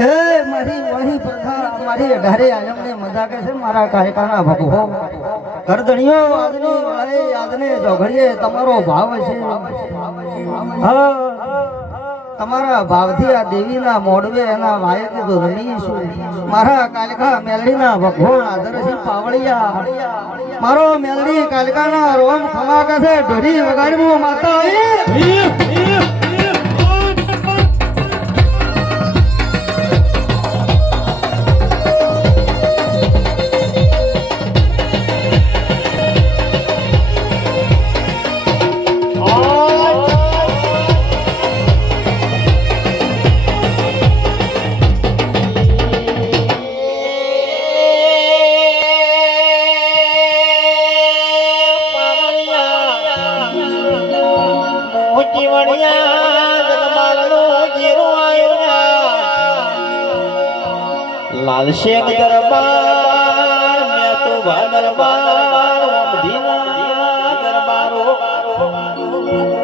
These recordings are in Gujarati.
નહીં પ્રથા, મારી ઘરે આયમને મજા કે છે મારા કાયકાના ભગવો ગરદણીઓ, આજની વાળે યાદને જોઘડીએ તમારો ભાવ છે. તમારા ભાવથી આ દેવીના મોડવે એના વાયક તો રમીશું મારા કાલકા મેલડીના ભગવાન આદરસી પાવળિયા. મારો મેલડી કાલકાના રોમ ખમાકે છે. ઢોરી વગાડવું માતા એ લાલશેખ દરબાર, મેં તો ભા દરબાર ઓમધીના દરબારો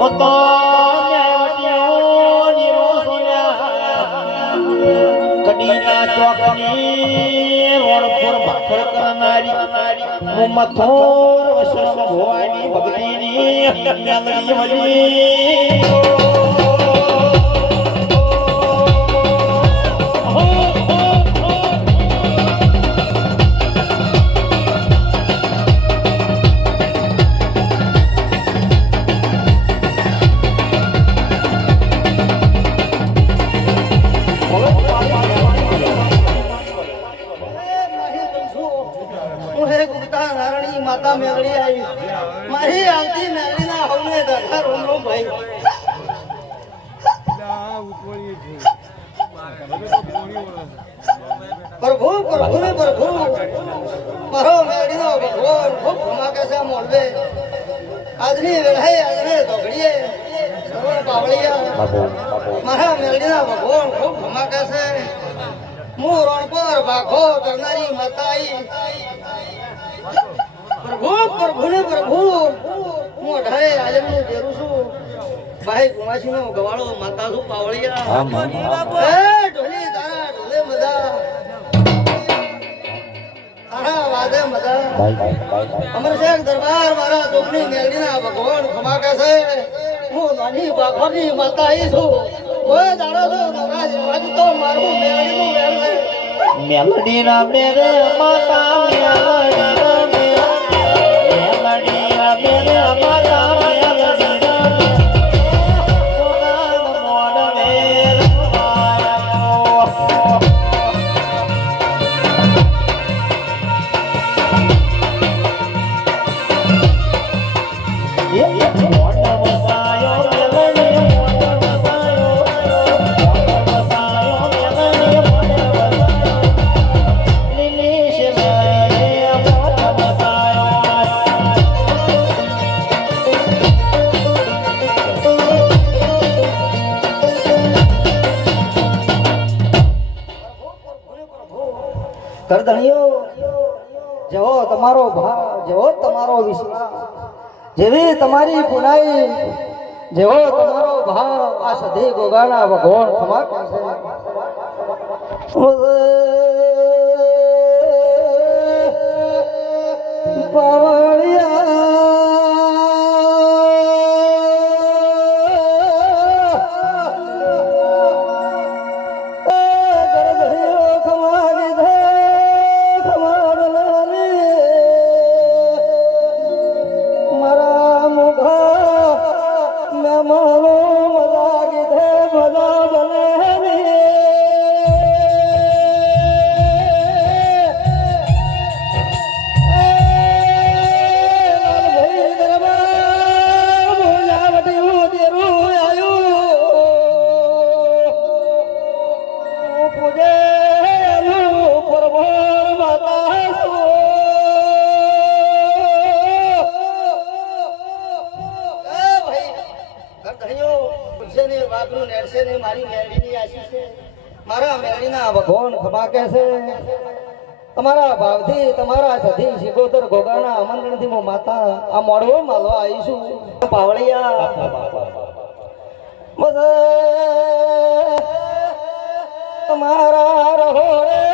મતો કડીના ચોકની રોડ પર ભાખર કરનારી મથોર વશરમ ભવાની ભક્તિની મેલડી વળી ભગવાન ખૂબ ભમાકે છે મોલવે આજની વેળાએ આજને ધોગડીએ સર્વ પાવળિયા મારા મેળડીના ભગવાન ખૂબ ભમાકે છે. હું રણ પર ભાખો કરનારી માતાઈ. પ્રભુ પ્રભુ ને પ્રભુ. હું અઢારે આલમનું દેરું છું. ભાઈ કુમાસી નો ગવાળો માતા છું પાવળિયા? ઢોલી તારા. અમરશેખ દરબાર મારા દુઃખની મેળડીના ભગવાન ખમાકે છે હું નાની બાખોની છું. કોઈ દાડો તો નવરાજ આજ તો મેલડી ના મેરે માતા મેલડી કરદણીઓ જેવો તમારો ભાવ જેવો તમારો વિશ્વાસ. જેવી તમારી પુનાઈ જેવો તમારો ભાવ આ સધી ગોગાના ભગવાન ખમા મારા ભગવાન ખબાકે છે? તમારા ભાવથી તમારા સધી શિગોતર ગોગાના આમંત્રણથી હું માતા, આ મોડવો માલવા આવીશું પાવળિયા. તમારા મન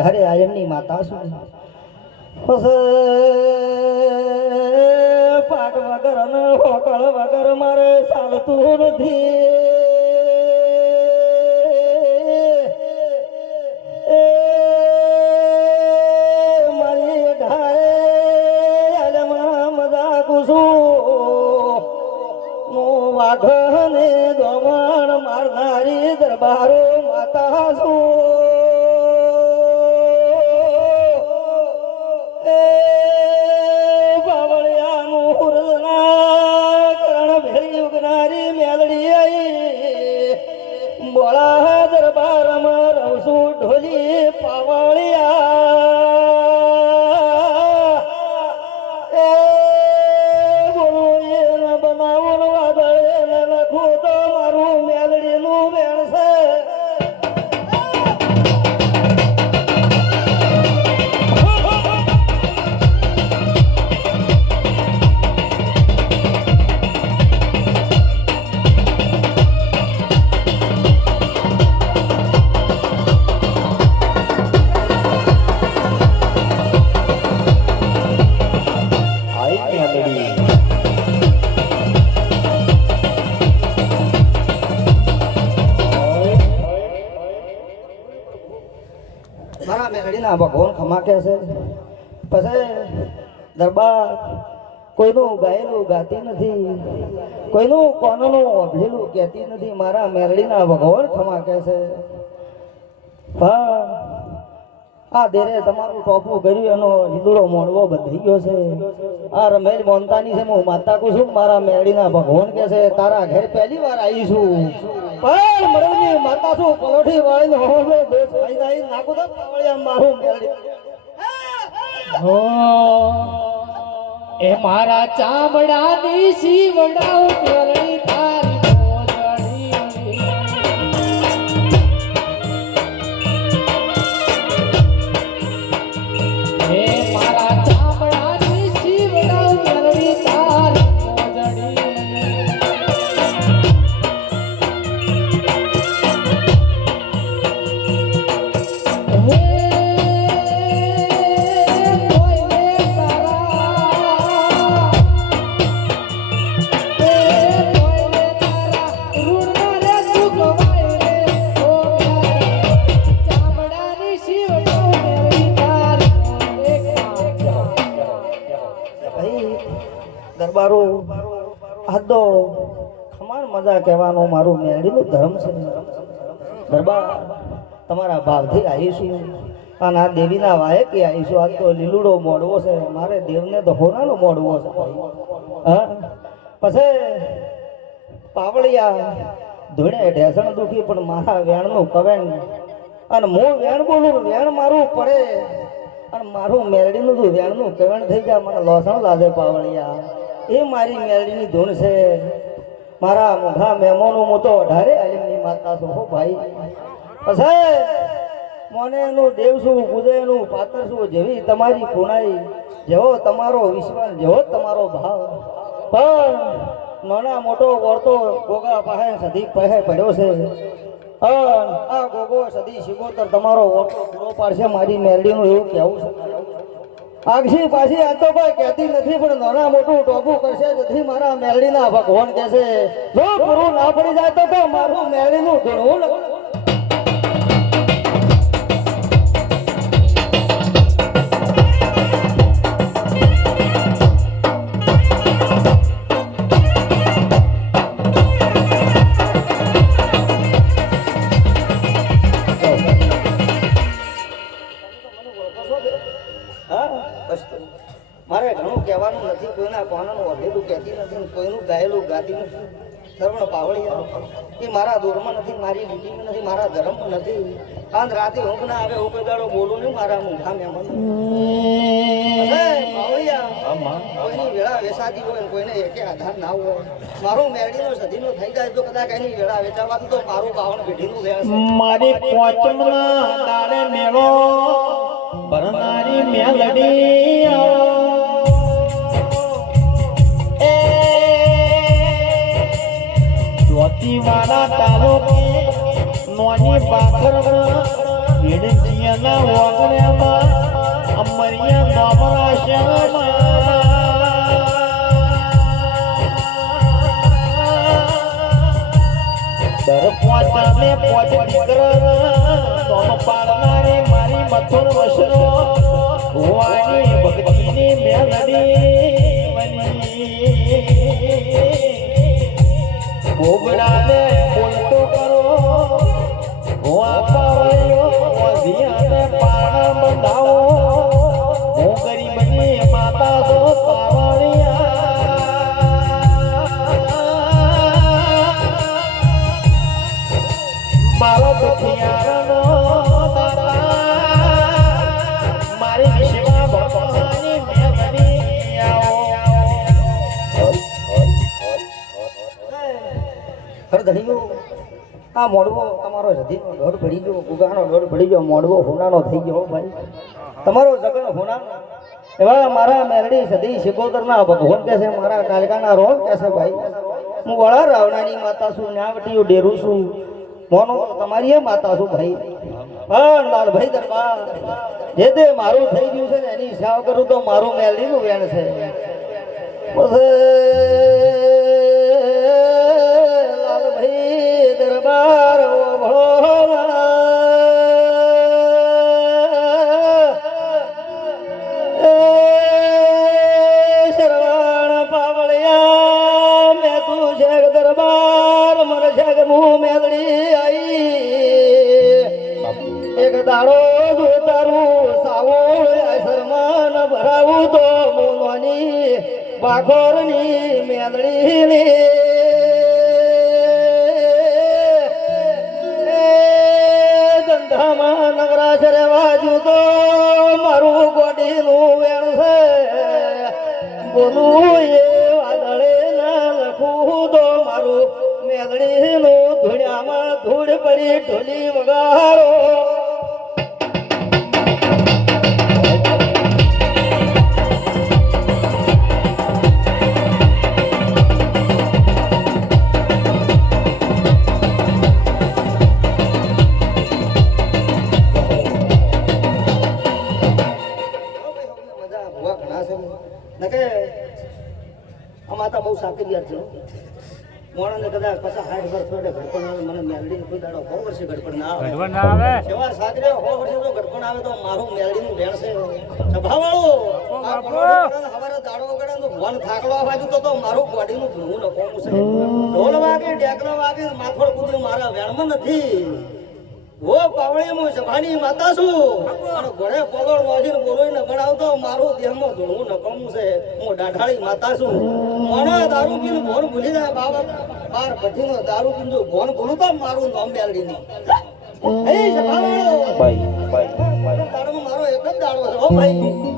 હું અઢારે આયમની માતા શું પાટ વગર ને હોકળ વગર મારે ચાલતું નથી. મારી આયમના મજાક છું હું વાઘને દમણ મારનારી દરબારો માતા છું. મેલડીના ભગવાન ખમા કે છે. પછી દરબાર કોઈનું ગાયેલું ગાતી નથી, કોઈનું કોનનું ઓભળેલું કહેતી નથી, મારા મેરડીના ભગવાન ખમા કે છે. હા આ દેરે તમારું ટોપું કર્યું એનો હિંદુડો મોડવો બધી ગયો છે. આ રમેલ મોનતાની છે, હું માતા કહું છું મારા મેળીના ભગવાન કે છે, તારા ઘેર પહેલી વાર આવી છું. પણ મરવની માતા છું પલોઠી વાળીને હોમે બે ખાઈ જાય નાખું તો પાવળિયા મારું મેળી હો, એ મારા ચામડાની શીવડાવ મેરડી તારી મજા કહેવાનો મારું મેળીનું ધર્મ છે. દરબાર તમારા ભાવથી આવીશું અને આ દેવીના વાયકે આવીશું આ તો લીલુડો મોડવો છે. મારે દેવને તો હોનાનો મોડવો છે હા? પછી પાવળિયા ધૂણે ઢેસણ દુખી, પણ મારા વેણનું કવેણ. અને હું વેણ બોલું, વેણ મારું પડે. અને મારું મેરડીનું તું વેણનું કવેણ થઈ જાય મને લોસણ લાદે પાવળિયા. એ મારી મેરડીની ધૂણ છે. મારા મોઢા મહેમાનો હું તો અઢારે અલીમની માતા છું હો ભાઈ? પછી મોને એનું દેવ છું એનું પાત્ર છું જેવી તમારી પુણાઈ જેવો તમારો વિશ્વાસ, જેવો તમારો ભાવ. પણ નાના મોટો વર્તો ગોગા પાસે સધી પહે પડ્યો છે. આ ગોગો સદી શિગોતર તમારો વર્તો પૂરો પાડશે, મારી મેરડીનું એવું કહેવું છે. આગશી પાછી આ તો કોઈ કહેતી નથી, પણ નાના મોટું ટોપું કરશે જેથી મારા મેરડીના ભગવાન કહેશે. જો પૂરું ના પડી જાય તો મારું મેરડીનું ધૂણવું મારે ઘણું કહેવાનું નથી, કોઈના કોનાનું વધેલું કહેતી નથી કોઈનું ગાયેલું ગાતી નથી. શ્રવણ પાવળી એ મારા દૂરમાં નથી, મારી લીટીમાં નથી, મારા ધર્મમાં નથી. કાંત રાતે ઊંઘ ના આવે, હું દાડો બોલું નહીં, મારા મુખા મહેમાન. કોઈની વેળા વેસાતી હોય કોઈને એકે આધાર ના હોય. મારો મેરડીનો સધીનો થઈ જાય તો કદાચ એની વેળા વેચાવાથી તો મારું બાવન પેઢીનું વેણ મારી પોચમના દાડે મેળો ભરનારી મેલડી જ્યોતિવાળા તાલુકે નોની પાખરમાં ભીડજીયાના વાગણ્યામાં અમરિયા બાબરા દર પોતાને પોત દીકરા તોમ પાડનારે મારી મથુર વસરો. ભક્તિની મેલડી. ભોગડાને બોલતો કરો. ભુવા પાવળિયો વધીયાને પાણા હરધણીઓ આ મોડવો તમારો હૃદયનો દોડ પડી ગયો, ગુગાનો દોડ પડી ગયો, મોડવો હોનાનો થઈ ગયો ભાઈ. તમારો જગન હોના. એવા મારા મેરડી સદી શિકોતરના ભગવાન કહે છે, મારા કાલકાના રોગ કહે છે ભાઈ. હું વળા રાવણાની માતા છું ન્યાવટીઓ ડેરું છું. મોનો તમારી માતા છું ભાઈ. પણ લાલભાઈ દરબાર, જે તે મારું થઈ ગયું છે ને, એની સેવા કરું તો મારું મેરડીનું વેણ છે. તો મારું ગોડીનું વેણ બોલું એ વાદળે લખું તો મારું મેદડીનું ધૂળ્યામાં ધૂળ પડી ઢોલી ભૂવા ઘણા છે. કે અમાર તો બહુ સાકરિયાર છે. મોણને કદાચ પચાસ સાઠ વર્ષ માટે ગડપણ આવે મને મેલડી કોઈ દાડો સો વર્ષે ગડપણ ના આવે. ગડપણ ના આવે? સેવા સાગરે સો વર્ષે જો ગડપણ આવે તો મારું મેલડીનું વેણ છે. સભાવાળો આ ને હવારે દાડો વગડે તો ભોન થાકલો બાજુ તો તો મારું બોડીનું ધૂણું નકોમું છે ઢોલ વાગે ડેકલો વાગે માથોડ કૂદ્યું મારા વેણમાં નથી. ઓ પાવળી હું સભાની માતા છું. અને ઘોડે પગડ મોજીને બોલોય ન બનાવતો મારું દેહમાં ધૂણું નકમું છે. હું ડાઢાળી માતા છું. મને દારૂ પીને ભોર ભૂલી જાય બાબા બાર ભઠ્ઠીનો દારૂ પીને જો ભોન ભૂલું તો મારું નામ બેલડી નહીં એ સભાવાળો ભાઈ ભાઈ મારો એક જ દાડો છે. હો ભાઈ.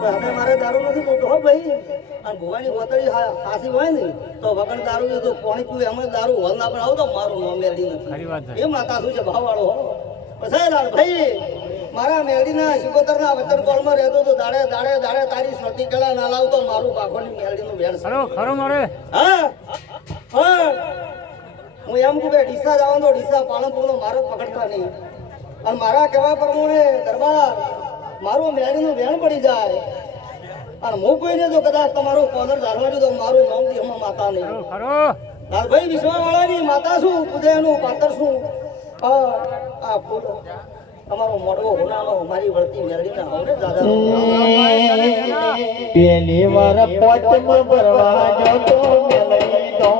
હવે મારે દારૂ નથી જોતો હો ભાઈ અને ભુવાની ગોતળી હા- હાસી હોય ને તો વગર દારૂ એ તો પોણી પીવું એમ દારૂ હોલ ના પણ આવતો મારું નામ મેળડી નથી. એ માતા શું છે ભાવવાળો હો. પછી ભાઈ મારા મેળડીના શિકોતરના વતન કોલમાં રહેતો તો દાડે દાડે દાડે તારી સ્મૃતિ કળા ના લાવતો મારું પાખોની મેળડીનું વેણ ખરો ખરો મારે. હા હા. હું એમ કહું કે ડીસા જવાનો ડીસા પાલનપુરનો મારો પકડતા નહીં. અને મારા કહેવા પ્રમાણે દરબાર મારું મેળીનું વેણ પડી જાય. અને હું કોઈને જો કદાચ તમારું કોલર ધારવાડ્યું તો મારું નામ દેહમાં માતા નહીં. લાલભાઈ વિશ્વાવાળાની માતા શું? ઉદયનું પાત્ર શું? આ ફૂલો. તમારો મોડવો હોનાનો મારી વળતી મેળડીના હવે દાદા. પેલી વાર પોચમ ભરવા જતો મેલઈ તો